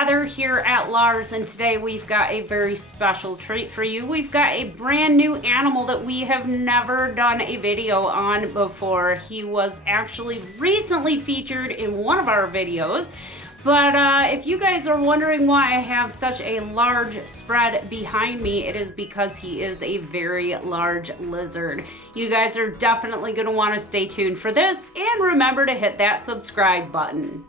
Heather here at LARRS, and today we've got a very special treat for you. We've got a brand new animal that we have never done a video on before. He was actually recently featured in one of our videos, but if you guys are wondering why I have such a large spread behind me, it is because he is a very large lizard. You guys are definitely going to want to stay tuned for this, and remember to hit that subscribe button.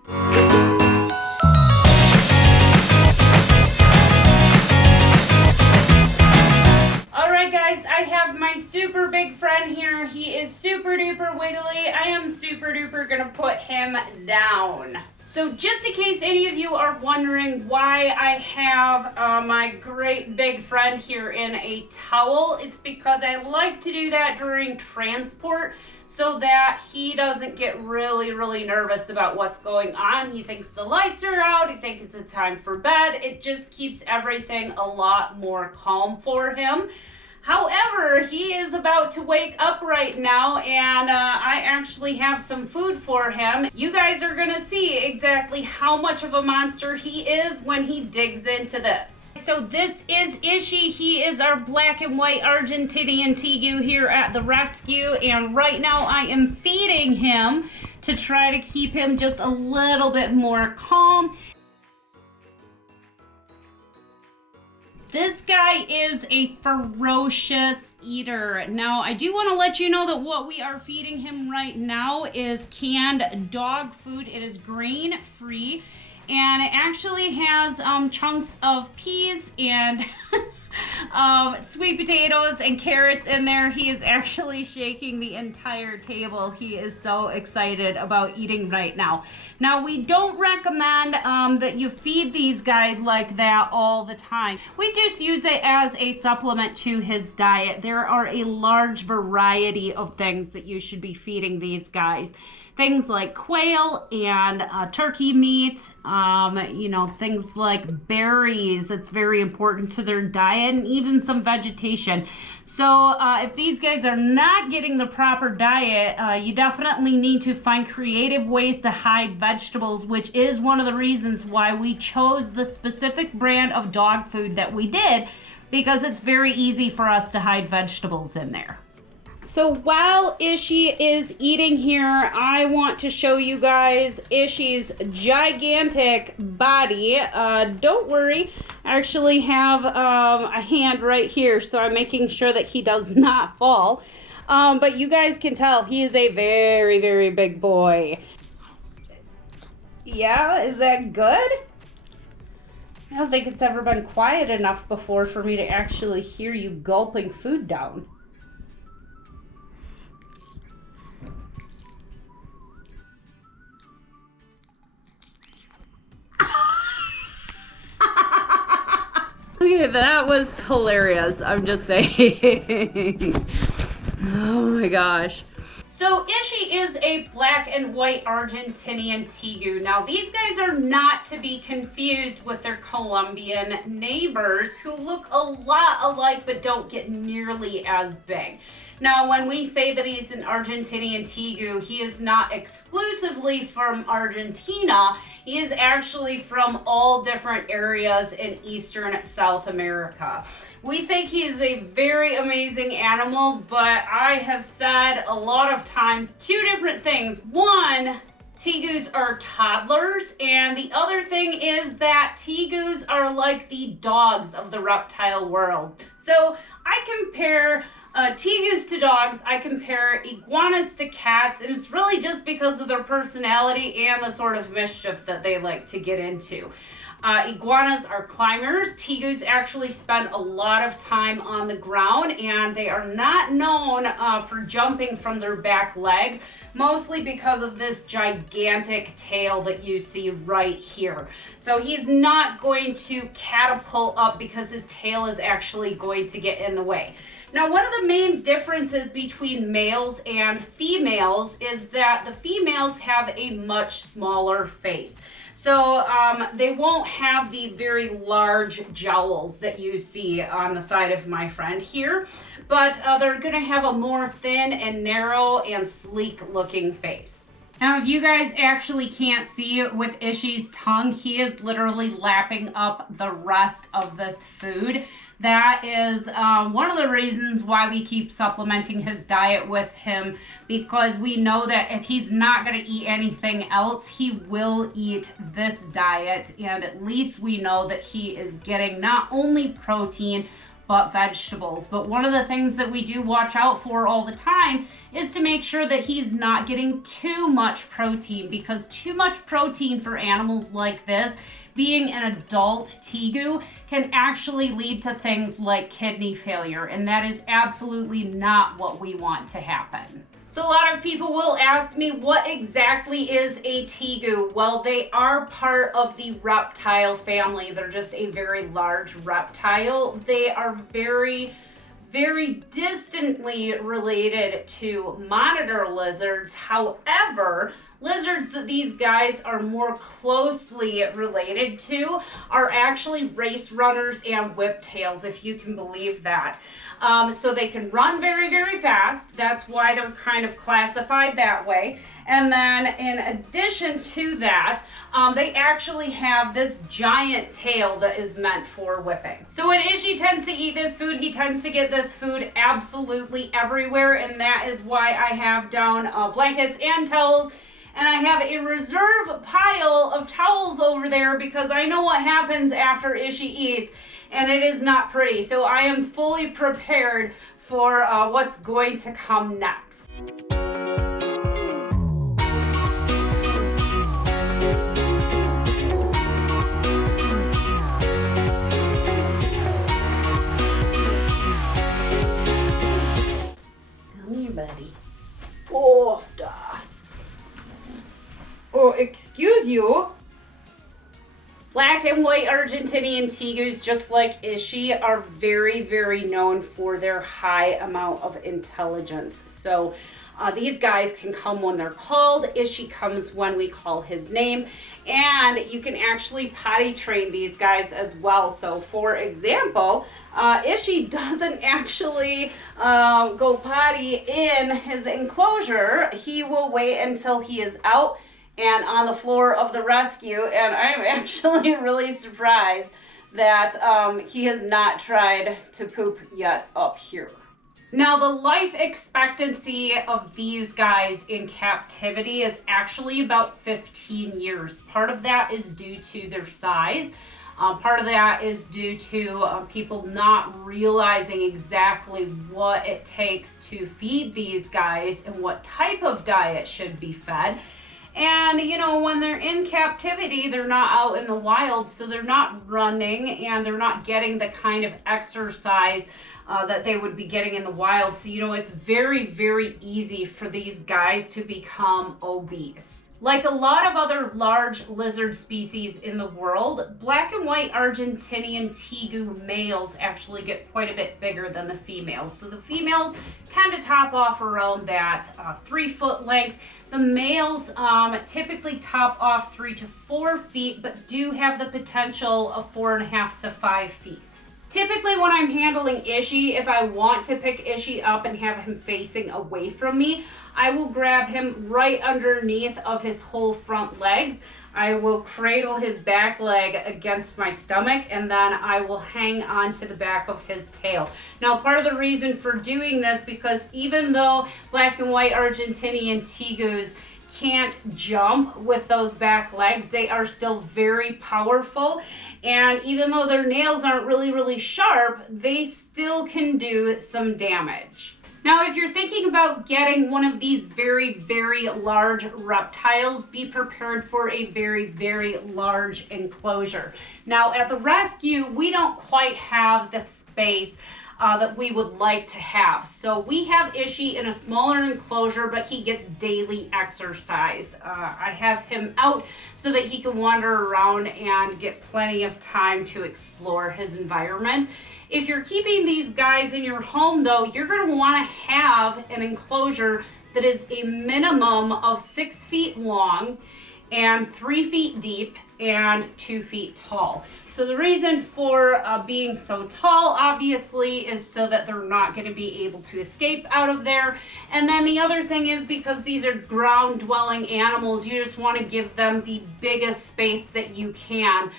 I have my super big friend here. He is super duper wiggly. I am super duper gonna put him down. So just in case any of you are wondering why I have my great big friend here in a towel, it's because I like to do that during transport so that he doesn't get really nervous about what's going on. He thinks the lights are out, he thinks it's time for bed. It just keeps everything a lot more calm for him. However, he is about to wake up right now, and I actually have some food for him. You guys are gonna see exactly how much of a monster he is when he digs into this. So this is Ishy. He is our black and white Argentinian Tegu here at the rescue, and right now I am feeding him to try to keep him just a little bit more calm. This guy is a ferocious eater. Now, I do want to let you know that what we are feeding him right now is canned dog food. It is grain-free, and it actually has chunks of peas and sweet potatoes and carrots in there. He is actually shaking the entire table. He is so excited about eating right now. Now, we don't recommend that you feed these guys like that all the time. We just use it as a supplement to his diet. There are a large variety of things that you should be feeding these guys. Things like quail and turkey meat, you know, things like berries. It's very important to their diet, and even some vegetation. So if these guys are not getting the proper diet, you definitely need to find creative ways to hide vegetables, which is one of the reasons why we chose the specific brand of dog food that we did, because it's very easy for us to hide vegetables in there. So while Ishy is eating here, I want to show you guys Ishy's gigantic body. Don't worry, I actually have a hand right here, so I'm making sure that he does not fall. But you guys can tell he is a very big boy. Yeah, is that good? I don't think it's ever been quiet enough before for me to actually hear you gulping food down. Okay, that was hilarious. I'm just saying. Oh my gosh. So Ishy is a black and white Argentinian Tegu. Now these guys are not to be confused with their Colombian neighbors who look a lot alike but don't get nearly as big. Now, when we say that he's an Argentinian Tegu, he is not exclusively from Argentina. He is actually from all different areas in Eastern South America. We think he is a very amazing animal, but I have said a lot of times two different things. One, Tegus are toddlers, and the other thing is that Tegus are like the dogs of the reptile world. So I compare Tegus to dogs, I compare iguanas to cats, and it's really just because of their personality and the sort of mischief that they like to get into. Iguanas are climbers. Tegus actually spend a lot of time on the ground, and they are not known for jumping from their back legs, mostly because of this gigantic tail that you see right here. So he's not going to catapult up because his tail is actually going to get in the way. Now, one of the main differences between males and females is that the females have a much smaller face. So they won't have the very large jowls that you see on the side of my friend here, but they're gonna have a more thin and narrow and sleek looking face. Now, if you guys actually can't see it with Ishy's tongue, he is literally lapping up the rest of this food. That is one of the reasons why we keep supplementing his diet with him, because we know that if he's not going to eat anything else, he will eat this diet. And at least we know that he is getting not only protein, but vegetables. But one of the things that we do watch out for all the time is to make sure that he's not getting too much protein, because too much protein for animals like this, being an adult Tegu, can actually lead to things like kidney failure, and that is absolutely not what we want to happen. So a lot of people will ask me, what exactly is a Tegu? Well, they are part of the reptile family. They're just a very large reptile. They are very distantly related to monitor lizards. However, lizards that these guys are more closely related to are actually race runners and whiptails, if you can believe that. So they can run very fast. That's why they're kind of classified that way. And then in addition to that, they actually have this giant tail that is meant for whipping. So when Ishy tends to eat this food, he tends to get this food absolutely everywhere. And that is why I have down blankets and towels. And I have a reserve pile of towels over there because I know what happens after Ishy eats, and it is not pretty. So I am fully prepared for what's going to come next. Come here, buddy. Oh, duh. Oh, excuse you. Black and white Argentinian Tegus, just like Ishy, are very known for their high amount of intelligence. So these guys can come when they're called. Ishy comes when we call his name. And you can actually potty train these guys as well. So for example, Ishy doesn't actually go potty in his enclosure. He will wait until he is out and on the floor of the rescue, and I'm actually really surprised that he has not tried to poop yet up here. Now, the life expectancy of these guys in captivity is actually about 15 years. Part of that is due to their size. Part of that is due to people not realizing exactly what it takes to feed these guys and what type of diet should be fed. And, you know, when they're in captivity, they're not out in the wild, so they're not running and they're not getting the kind of exercise that they would be getting in the wild. So, you know, it's very easy for these guys to become obese. Like a lot of other large lizard species in the world, black and white Argentinian Tegu males actually get quite a bit bigger than the females. So the females tend to top off around that 3 foot length. The males typically top off 3 to 4 feet, but do have the potential of 4.5 to 5 feet. Typically when I'm handling Ishy, if I want to pick Ishy up and have him facing away from me, I will grab him right underneath of his whole front legs. I will cradle his back leg against my stomach, and then I will hang onto the back of his tail. Now, part of the reason for doing this, because even though black and white Argentinian Tegus can't jump with those back legs, they are still very powerful. And even though their nails aren't really sharp, they still can do some damage. Now, if you're thinking about getting one of these very large reptiles, be prepared for a very large enclosure. Now, at the rescue, we don't quite have the space that we would like to have. So we have Ishy in a smaller enclosure, but he gets daily exercise. I have him out so that he can wander around and get plenty of time to explore his environment. If you're keeping these guys in your home though, you're gonna wanna have an enclosure that is a minimum of 6 feet long and 3 feet deep and 2 feet tall. So the reason for being so tall, obviously, is so that they're not going to be able to escape out of there. And then the other thing is because these are ground-dwelling animals, you just want to give them the biggest space that you can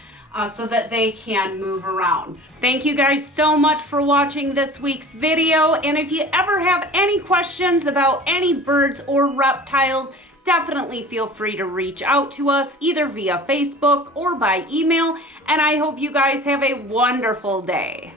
so that they can move around. Thank you guys so much for watching this week's video. And if you ever have any questions about any birds or reptiles, definitely feel free to reach out to us either via Facebook or by email. And I hope you guys have a wonderful day.